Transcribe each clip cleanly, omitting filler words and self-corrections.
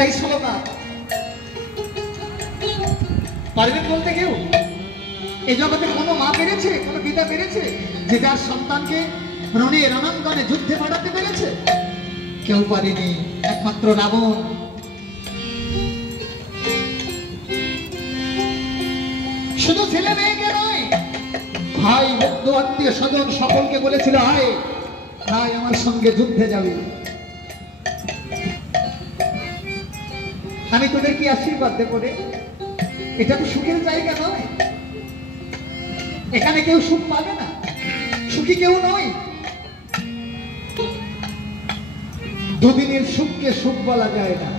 একটাই স্লোগান, পারবেন বলতে কেউ? এই জগতে কোনো মা পেরেছে, কোনো পিতা পেরেছে যে তার সন্তানকে রণে রণাঙ্গনে যুদ্ধে পাঠাতে পেরেছে? কেউ পারেনি, একমাত্র রাবণ। শুধু ছেলে মেয়েকে নয়, ভাই বন্ধু আত্মীয় স্বজন সকলকে বলেছিল, আয় আয় আমার সঙ্গে যুদ্ধে যাবে, আমি তোদের কি আশীর্বাদ দেব রে। এটা তো সুখের জায়গা নয়, এখানে কেউ সুখ পাবে না, সুখী কেউ নয়। দুদিনের সুখকে সুখ বলা যায় না।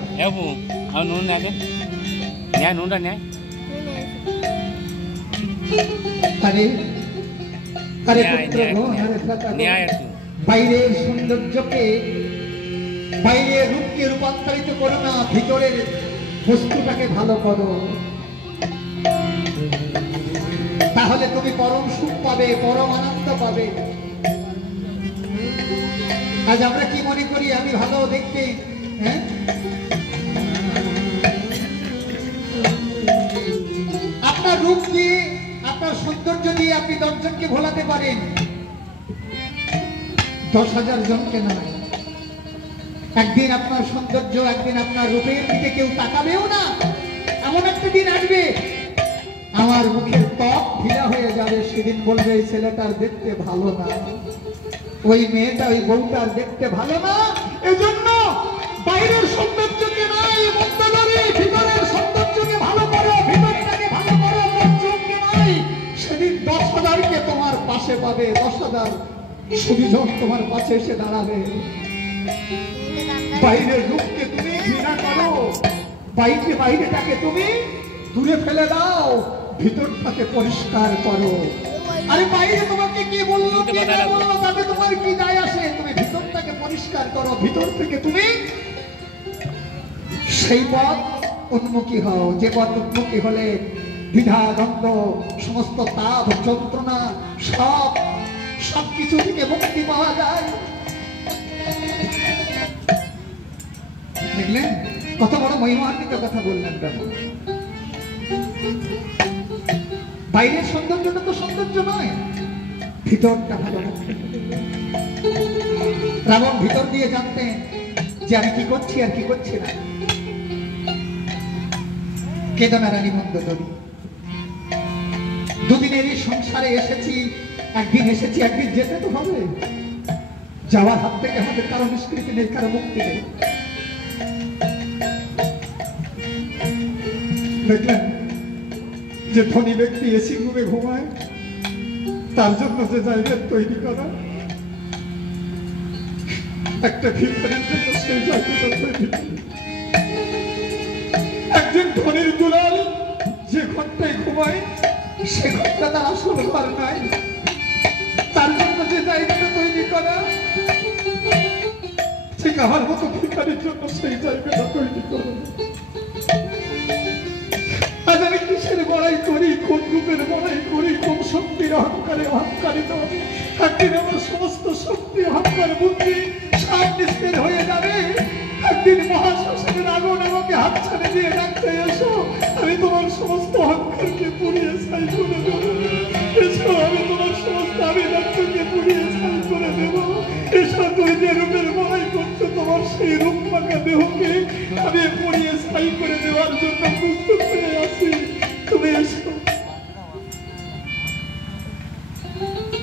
আরে আরে পুত্র গো, আরে ভ্রাতা গো, বাইরের সৌন্দর্যকে, বাইরের রূপকে রূপান্তরিত করো না, ভিতরের বস্তুটাকে ভালো করো, তাহলে তুমি পরম সুখ পাবে, পরম আনন্দ পাবে। আজ আমরা কি মনে করি আমি ভালো দেখতে, হ্যাঁ, আপনার রূপ দিয়ে, আপনার সৌন্দর্য দিয়ে আপনি 10 জনকে ভোলাতে পারেন, 10,000 জনকে নয়। একদিন আপনার সৌন্দর্য, একদিন আপনার রূপের দিকে কেউ তাকাবেও না। এমন একটা দিন আসবে আমার মুখের ত্বক ঢিলা হয়ে যাবে, সেদিন বলবে এই ছেলেটার দেখতে ভালো না, ওই মেয়েটা, ওই বউটার দেখতে ভালো না। এজন্য বাইরের সৌন্দর্যকে নয় মন্দরে, ভিতরের সৌন্দর্যকে ভালো করো, ভিতরটাকে ভালো করো, মনকে নয়। সেদিন 10,000কে তোমার পাশে পাবে, 10,000 সুবিজন তোমার পাশে এসে দাঁড়াবে। বাইরের রূপকে তুমি ঘৃণা করো, বাইরেটাকে তুমি দূরে ফেলে দাও, ভিতরটাকে পরিষ্কার করো। আরে বাইরে তোমাকে কি বললো, কে না বললো, তাতে তোমার কি যায় আসে? তুমি ভিতরটাকে পরিষ্কার করো, ভিতর থেকে তুমি সেই পথ উন্মুখী হও, যে পথ উন্মুখী হলে দ্বিধা দ্বন্দ্ব, সমস্ত তাপ যন্ত্রণা, সবকিছু থেকে মুক্তি পাওয়া যায়। দেখলেন কত বড় মহিমান্বিত কথা বললেন রাবণ। বাইরের সৌন্দর্যটা তো সৌন্দর্য নয়, ভিতরটা ভালো রাখতে হবে। রাবণ ভিতর দিয়ে জানতেন যে আমি কি করছি আর কি করছি না। কেদনা রানী মন্দোদরী, দুদিনের এই সংসারে এসেছি, একদিন এসেছি, একদিন যেতে তো হবে। যাওয়ার হাত থেকে আমাদের কারো নিষ্কৃতি নেই, কারো মুক্তি নেই। দেখলেন যে ধনী ব্যক্তি এসি রুমে ঘুমায়, তার জন্য যে জায়গা তৈরি করা, একটা ভিখারির জন্য সেই জায়গাটা তৈরি করা। একজন ধনীর দুলাল যে ঘরটায় ঘুমায়, সে ঘরটা তার আসল ঘর নাই, তার জন্য যে জায়গাটা তৈরি করা, ঠিক আমার মতো ভিখারির জন্য সেই জায়গাটা তৈরি করা। আজ আমি কিসের বড়াই করি, কোন রূপের বড়াই করি, কোন শক্তির অহংকারে অহংকারিত, একদিন আমার সমস্ত শক্তি, অহংকার, বুদ্ধি সব নিস্তের হয়ে যাবে। একদিন মহাশ্মশানের আগুন আমাকে হাত ছাড়ে দিয়ে ডাকতে, এসো আমি তোমার সমস্ত অহংকারকে পুড়িয়ে ছাই করে দেব, এসো আমি তোমার সমস্ত আভিজাত্যকে পুড়িয়ে ছাই করে দেব, এসো তুই যে রূপের বড়াই করছো, তোমার সেই রূপ মাখা দেহকে আমি পুড়িয়ে ছাই করে দেওয়ার জন্য প্রস্তুত হয়ে আছি, তুমি এসো।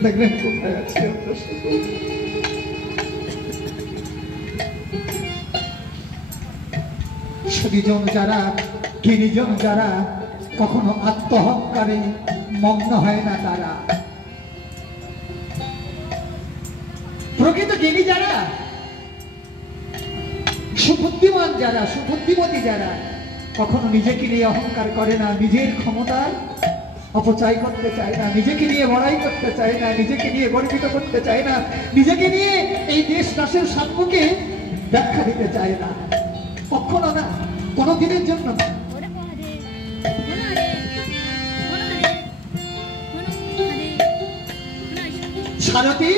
দেখলেন কোথায় আছি আমরা সকল। সুবিজন যারা, জ্ঞানীজন যারা, কখনো আত্মহংকারে মগ্ন হয় না, তারা প্রকৃত জ্ঞানী যারা, সুবুদ্ধিমান যারা, সুবুদ্ধিমতী যারা, কখনো নিজেকে নিয়ে অহংকার করে না, নিজের ক্ষমতার অপচয় করতে চায় না, নিজেকে নিয়ে বড়াই করতে চায় না, নিজেকে নিয়ে গর্বিত করতে চায় না, নিজেকে নিয়ে এই দেশ রাষ্ট্রের সাম্যকে ব্যাখ্যা দিতে চায় না, কখনো না, কোনো দিনের জন্য না। সারথি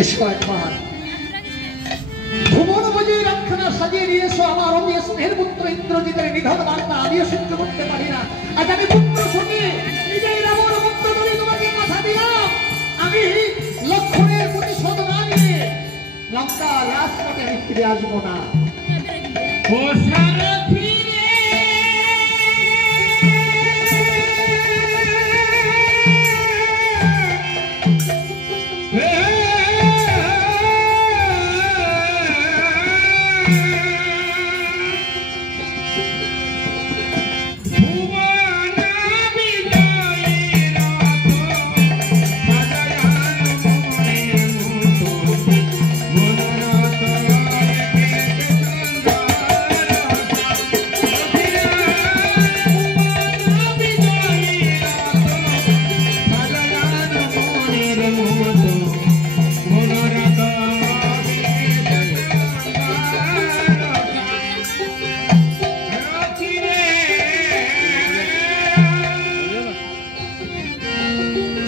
এসো একবার, ভুবন বুঝি রক্ষণা সাজিয়ে নিয়েছো আমার অতি স্নেহের পুত্র ইন্দ্রজিতের নিধন বার্তা আমিও সহ্য করতে পারি না। আজ আমি পুত্র সঙ্গে নিজেই রাবণ পুত্র বলে তোমাকে কথা দিলাম, আমি লক্ষণের প্রতিশোধ না নিয়ে লঙ্কা রাজপথে আমি ফিরে আসবো না। ও সারথি রে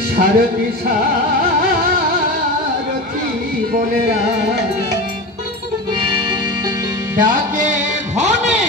সারথি সারথি বলে ডাকে ঘনে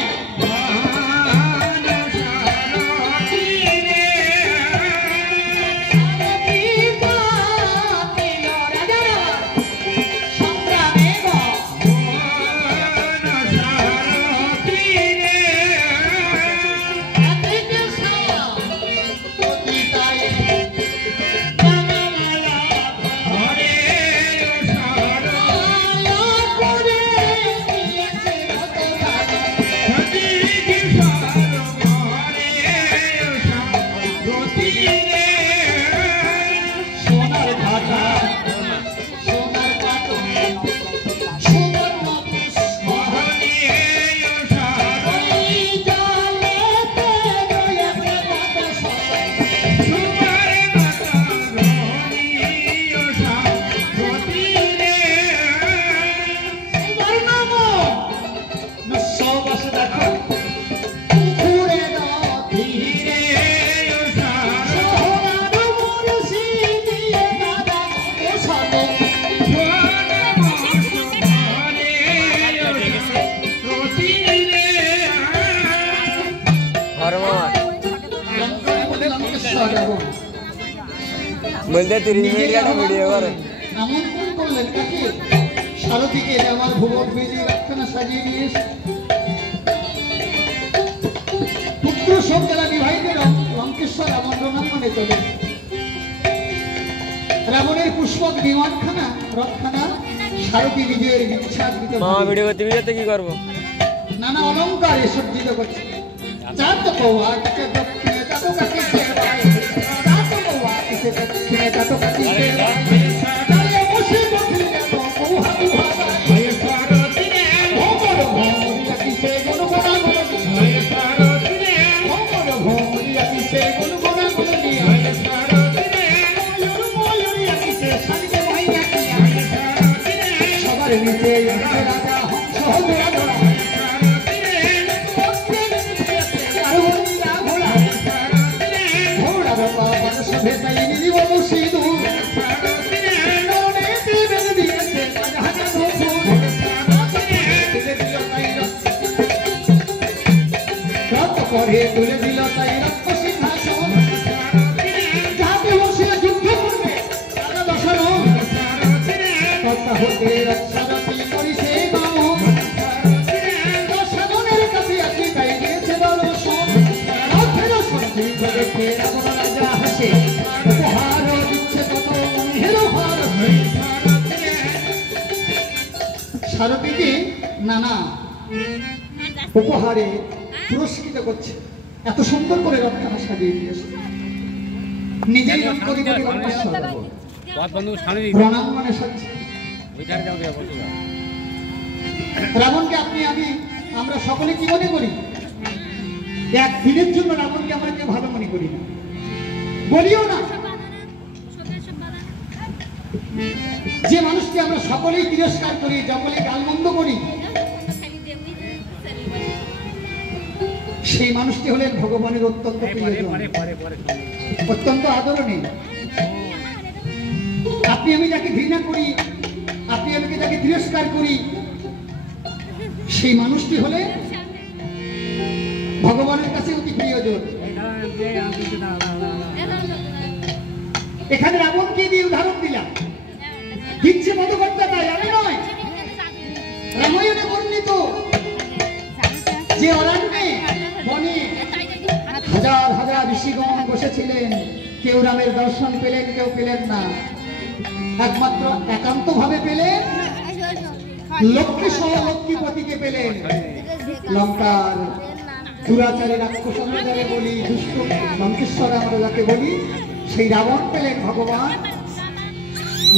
বলতে 30 মিনিট একটা ভিডিও করে আমন্ত্রণ করলেন কাকে? সারথীকে আমার ভুবন বেজি রাখানা সাজিয়ে নিয়েছে পুত্র সব জেলা বিবাহিতে লঙ্কেশ্বর রাবণ রণাঙ্গনে চলে। রাবণের পুষ্পক বিমানখানা রথখানা সারথী বিজয়ের ইচ্ছাকৃত ভিডিও করতে ভিডিওতে কি করবো নানা অলঙ্কারে সজ্জিত করছে। চাঁদ কৌয়া কিসে দক্ষিণে চাঁদ কাকে সেবায়, চাঁদ কৌয়া কিসে দক্ষিণে চাঁদ কাকে সেবায়, দাঁড়িয়ে বসে দক্ষিণে কৌহা বিভাগায়, ভোমর ভোমরিয়া কিসে গুনগুনা গুনগুনি, ভোমর ভোমরিয়া কিসে গুনগুনা গুনগুনি, ময়ূর ময়ূরিয়া কিসে সাজিতে মহিয়া কিয়া, সবার নিচে রাজা হংস হবে রাধরা, তুলে দিল তাই রক্ত সিংহাসন, যাতে বসে যুদ্ধ করবে রাজা দশরথ, কর্তা হতে রক্ষারতি করিছে বামন, দশরথের কাছে আসি তাই দিয়েছে দর্শন, রথের সঞ্চিত দেখে রাবণ রাজা হাসে, উপহার দিচ্ছে কত মনের ভার। সারথীকে নানা উপহারে পুরস্কৃত করছে, এত সুন্দর করে রথখানা সাজিয়ে দিয়েছে, নিজেই রণাঙ্গনে সাজছে। রাবণকে আপনি আমি আমরা সকলে কি মনে করি? এক দিনের জন্য রাবণকে আমরা কেউ ভালো মনে করি না, বলিও না। যে মানুষকে আমরা সকলেই তিরস্কার করি, সকলে গালমন্দ করি, সেই মানুষটি হলেন ভগবানের অত্যন্ত প্রিয়জন, অত্যন্ত আদরণীয়। আপনি আমি যাকে ঘৃণা করি, আপনি আমাকে যাকে তিরস্কার করি, সেই মানুষটি হলে ভগবানের কাছে অতি প্রিয়জন। এখানে রাবণকে দিয়ে উদাহরণ দিলাম, দিচ্ছে মধুকর্তা তাই আমি নয়। রামায়ণে বর্ণিত যে অরণ্যে বনে হাজার হাজার ঋষিগণ বসেছিলেন, কেউ রামের দর্শন পেলেন, কেউ পেলেন না। একমাত্র একান্ত ভাবে পেলেন লক্ষ্মী সহ লক্ষ্মীপতিকে পেলেন। লঙ্কার দুরাচারী রাক্ষস আমরা যাকে বলি, দুষ্ট লঙ্কেশ্বর আমরা যাকে বলি, সেই রাবণ পেলেন ভগবান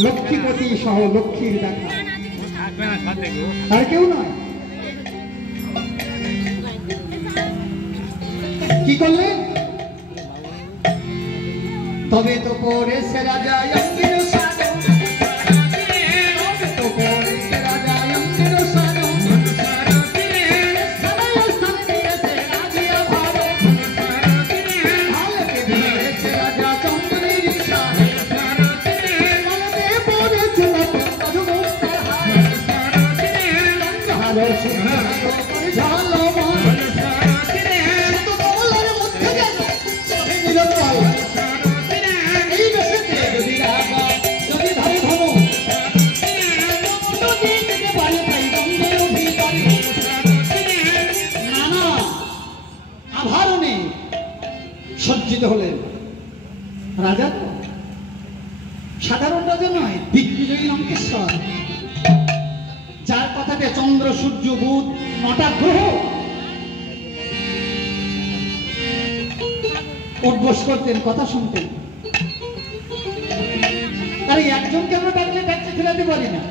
লক্ষ্মীপতি সহ লক্ষ্মীর দেখা, আর কেউ নয়। কি করলেন? তবে তো পড়েছে রাজা অঙ্গির সাধু, তবে তো পড়েছে রাজা অঙ্গির সাধু, সবাই সামনে এসে রাজিয়া ভালো, ভালোকে দিয়েছে রাজা চন্দ্রের সাথে, মনে পড়েছিল মধুমুক্তার হাত, ভালো সুন্দর করে ঝালো মন, শুধু কমলের মধ্যে যেন সবে নিরন্তর এই বেশেতে যদি রাগা যদি ধরে ধরো নদী থেকে পারে পাই গঙ্গের ভিতরে নানা আভরণে সজ্জিত হলেন রাজা। তো সাধারণ রাজা নয়, দিগ্বিজয়ী লঙ্কেশ্বর, যার কথাতে চন্দ্র সূর্য বুধ 9টা গ্রহ উদ্বোস করতেন, কথা শুনতেন। আর একজনকে আমরা ডাকলে ডাকতে ফেরাতে পারি না,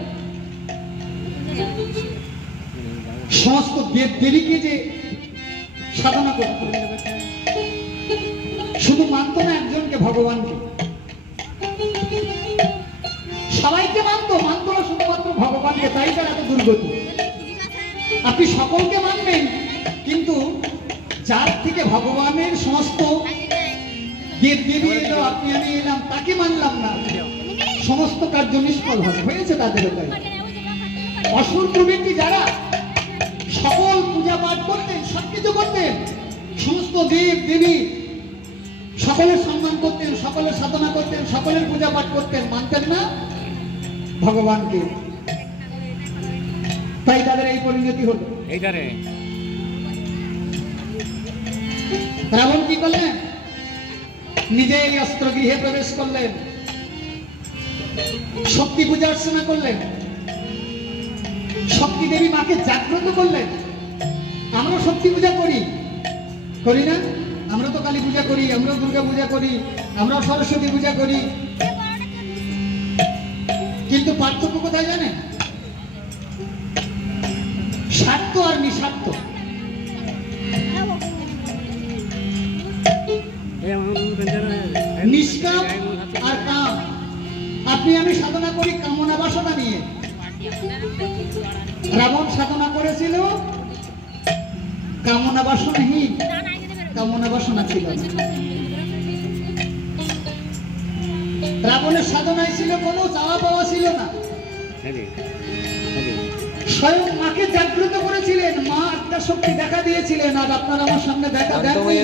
সমস্ত দেব দেবীকে যে সাধনা করত, শুধু মানত না একজনকে, ভগবানকে। সবাইকে মানত, মানত না শুধুমাত্র ভগবানকে, তাই তার এত দুর্গতি। আপনি সকলকে মানবেন, কিন্তু যার থেকে ভগবানের সমস্ত দেব দেবী এলো, আপনি আমি এলাম, তাকে মানলাম না, সমস্ত কার্য নিষ্ফল হবে। হয়েছে তাদের উপায়। অসুর প্রবৃত্তি যারা সকল পূজা পাঠ করতেন, সবকিছু করতেন, সমস্ত দেব দেবী সকলের সম্মান করতেন, সকলের সাধনা করতেন, সকলের পূজা পাঠ করতেন, মানতেন না ভগবানকে, তাই তাদের এই পরিণতি হলো। রাবণ কি করলেন? নিজেই অস্ত্র গৃহে প্রবেশ করলেন, শক্তি পূজা অর্চনা করলেন, শক্তি দেবী মাকে জাগ্রত করলেন। আমরা শক্তি পূজা করি, করি না? আমরা তো কালী পূজা করি, আমরা দুর্গা পূজা করি, আমরা সরস্বতী পূজা করি, কিন্তু পার্থক্য কোথায় জানেন? স্বার্থ আর নিঃস্বার্থ। নিষ্কাম আর কাম। আপনি আমি সাধনা করি কামনা বাসনা নিয়ে, রাবণ সাধনা করেছিল কামনা বাসনাহীন, কামনা বাসনা ছিল না। রাবণের সাধনায় ছিল কোনো চাওয়া পাওয়া ছিল না। স্বয়ং মাকে জাগ্রত করেছিলেন, মা একটা শক্তি দেখা দিয়েছিলেন, আর আপনার আমার সামনে দেখা দেননি।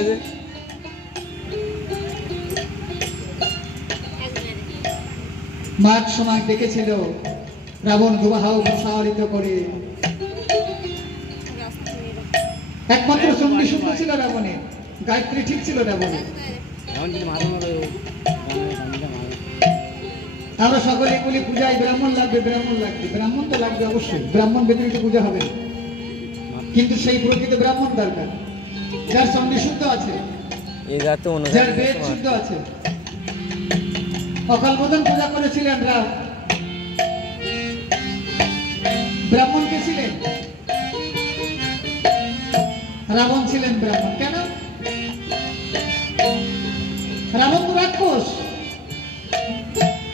মাঘ সময় দেখেছিল রাবণ বিবাহ প্রসারিত করে, একমাত্র চণ্ডী শুদ্ধ ছিল রাবণের, গায়ত্রী ঠিক ছিল রাবণের। আমরা সকলে বলি পূজায় ব্রাহ্মণ লাগবে, ব্রাহ্মণ লাগবে, ব্রাহ্মণ তো লাগবে অবশ্যই, ব্রাহ্মণ ব্যতীত পূজা হবে, কিন্তু সেই প্রকৃত ব্রাহ্মণ দরকার, যার চণ্ডী শুদ্ধ আছে, যার বেদ শুদ্ধ আছে। অকাল বোধন পূজা করেছিলেন রাম, ব্রাহ্মণ কে ছিলেন? রাবণ ছিলেন ব্রাহ্মণ। কেন? রাবণ তো রাক্ষস,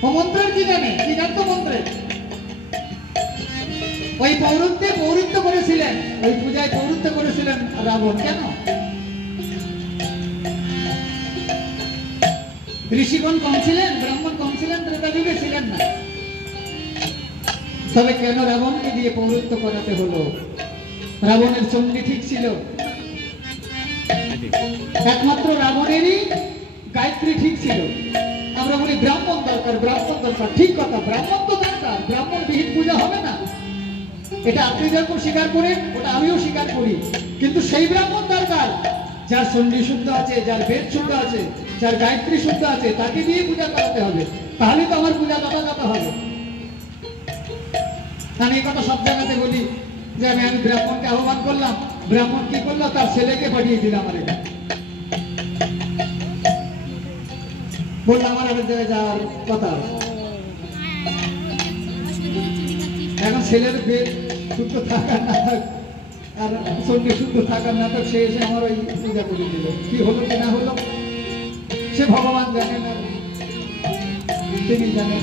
ও মন্ত্রের কি জানে? কি জানতো মন্ত্রের? ওই পৌরত্ব করেছিলেন, ওই পূজায় পৌরত্ব করেছিলেন রাবণ। কেন? ঋষিগণ কম ছিলেন, ব্রাহ্মণ কম ছিলেন, ত্রেতা যুগে ছিলেন না। তবে কেন রাবণকে দিয়ে পৌরত্ব করাতে হলো? রাবণের চণ্ডী ঠিক ছিল, একমাত্র রাবণেরই গায়ত্রী ঠিক ছিল। আমরা বলি ব্রাহ্মণ দরকার, ব্রাহ্মণ দরকার, ঠিক কথা, ব্রাহ্মণ তো দরকার, ব্রাহ্মণ বিহীন পূজা হবে না। এটা আপনি যখন স্বীকার করেন, ওটা আমিও স্বীকার করি, কিন্তু সেই ব্রাহ্মণ দরকার যার চণ্ডী শুদ্ধ আছে, যার বেদ শুদ্ধ আছে, যার গায়ত্রী শুদ্ধ আছে, তাকে দিয়ে পূজা করাতে হবে, তাহলে তো আমার পূজা যথাযথ হবে। আমি এই কথা সব জায়গাতে বলি যে আমি ব্রাহ্মণকে আহ্বান করলাম, ব্রাহ্মণ কি করলো, তার ছেলেকে পাঠিয়ে দিলাম আমার এখানে, বললাম আমার আরেক জায়গায় যাওয়ার কথা। এখন ছেলের বেদ শুদ্ধ থাকার না থাক আর চণ্ডী শুদ্ধ থাকার না থাক, সে এসে আমার ওই পূজা করে দিল। কি হলো কি না হলো সে ভগবান জানেন, আর তিনি জানেন।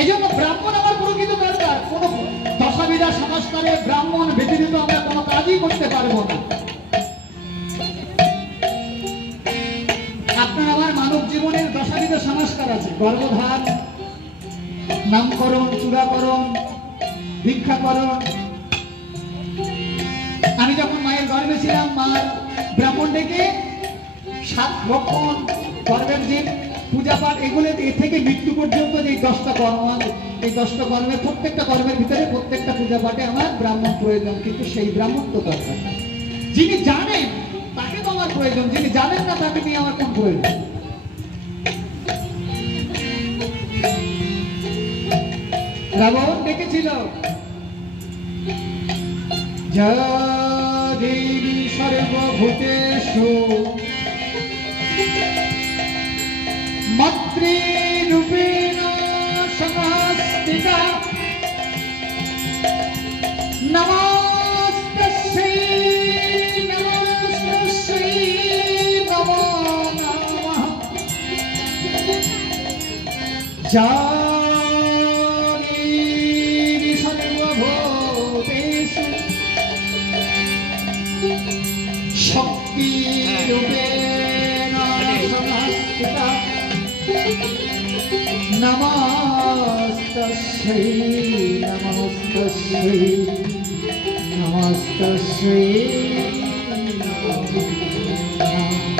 এই জন্য ব্রাহ্মণ আমার প্রকৃত দরকার। কোন দশাবিধা সংস্কারে ব্রাহ্মণ ব্যতীত আমরা কোনো কাজই করতে পারবো না। আপনার আমার মানব জীবনের দশাবিধা সংস্কার আছে, গর্ভধান, নামকরণ, চূড়াকরণ, ভিক্ষাকরণ। আমি যখন মায়ের গর্ভে ছিলাম, মার ব্রাহ্মণ ডেকে 7 লক্ষণ, গর্ভের দিন পূজা পাঠ, এগুলো এ থেকে মৃত্যু পর্যন্ত যে 10টা কর্ম আছে, এই 10টা কর্মের প্রত্যেকটা কর্মের ভিতরে প্রত্যেকটা পূজা পাঠে আমার ব্রাহ্মণ প্রয়োজন। কিন্তু সেই ব্রাহ্মণ তো দরকার, যিনি জানেন তাকে তো আমার প্রয়োজন, যিনি জানেন না তাকে নিয়ে আমার কোন প্রয়োজন। রাবণ ডেকেছিল, জয় দেবী সর্বভূতেষু মাতৃরূপেণ সংস্থিতা নমস্তেস্যৈ নমস্তেস্যৈ নমো নমঃ। জয় দেবী সর্বভূতেষু শক্তিরূপেণ সংস্থিতা নমস্তেস্যৈ নমস্তেস্যৈ নমস্তেস্যৈ নমো নমঃ।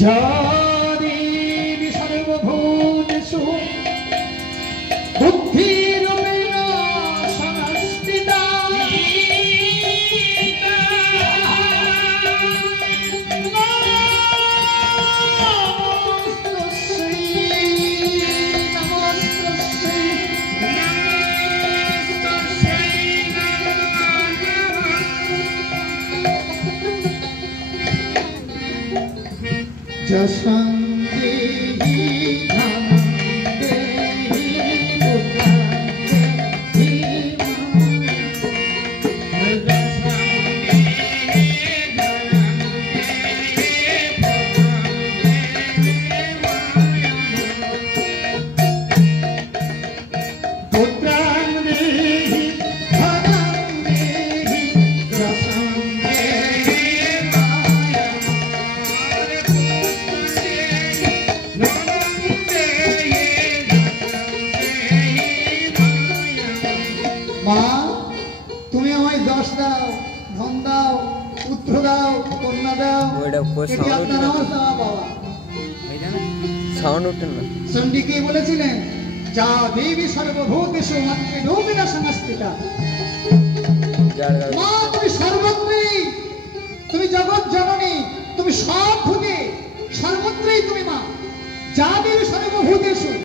জয় দেবী সর্বভূতেষু বুদ্ধিরূপেণ সংস্থিতা মা, তুমি আমায় যশ দাও, ধন দাও, পুত্র দাও, কন্যা দাও, এটি আপনার আমার চাওয়া পাওয়া। সাউন্ড উঠে না। চণ্ডী কি বলেছিলেন? যা দেবী সর্বভূতেষু মাতৃরূপেণ সংস্থিতা। মা, তুমি সর্বত্রই, তুমি জগৎ জননী, তুমি সব ভূতে সর্বত্রই তুমি মা। যা দেবী